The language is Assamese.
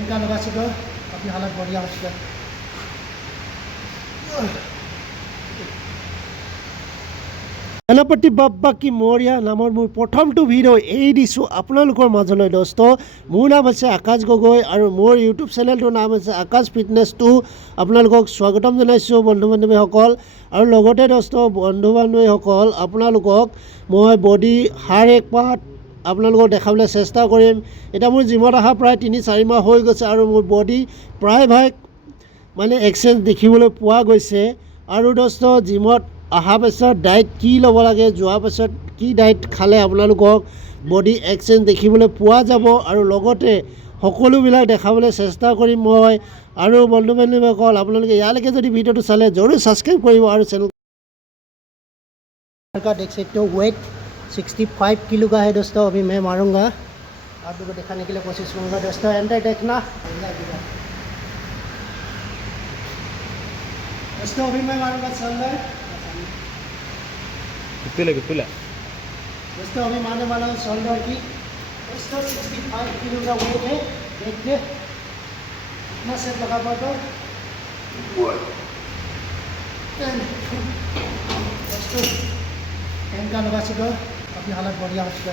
इनका लगा चुका अपनी हालत बढ़िया हो चुका गणपति बाप्पा की मोरिया नाমৰ মোৰ প্ৰথমটো ভিডিঅ' এই দিছোঁ আপোনালোকৰ মাজলৈ দোস্ত মোৰ নাম আছে আকাশ গগৈ আৰু মোৰ ইউটিউব চেনেলটোৰ নাম আছে আকাশ ফিটনেছ 2 আপোনালোকক স্বাগতম জনাইছোঁ বন্ধু বান্ধৱীসকল আৰু লগতে দোস্ত বন্ধু বান্ধৱীসকল আপোনালোকক মই বডি হাৰ এক পাৰ্ট আপোনালোকক দেখাবলৈ চেষ্টা কৰিম এটা মোৰ জিমত অহা প্ৰায় 3-4 মাহ হৈ গৈছে আৰু মোৰ বডি প্ৰায় ভাগ মানে এক্সেঞ্জ দেখিবলৈ পোৱা গৈছে আৰু দোস্ত জিমত অহাৰ পাছত ডায়েট কি ল'ব লাগে যোৱাৰ পাছত কি ডায়েট খালে আপোনালোকক বডি এক্সেঞ্জ দেখিবলৈ পোৱা যাব আৰু লগতে সকলোবিলাক দেখাবলৈ চেষ্টা কৰিম মই আৰু বন্ধু বান্ধৱীসকল আপোনালোকে ইয়ালৈকে যদি ভিডিঅ'টো চালে জৰুৰ ছাবস্ক্ৰাইব কৰিব আৰু চেনেল का देख सकते हो वेट 65 किलो का है दोस्तों अभी मैं मारूंगा आप लोगों को दिखाने के लिए कोशिश करूँगा दोस्तों एंड देखना दोस्तों अभी मैं मारूंगा शोल्डर दोस्तों अभी मारने वाला हूँ शोल्डर की दोस्तों 65 किलो का वेट है देखिए कितना सेट लगा पाता दोस्तों इनका लगा चुका अपनी हालत बढ़िया हो चुका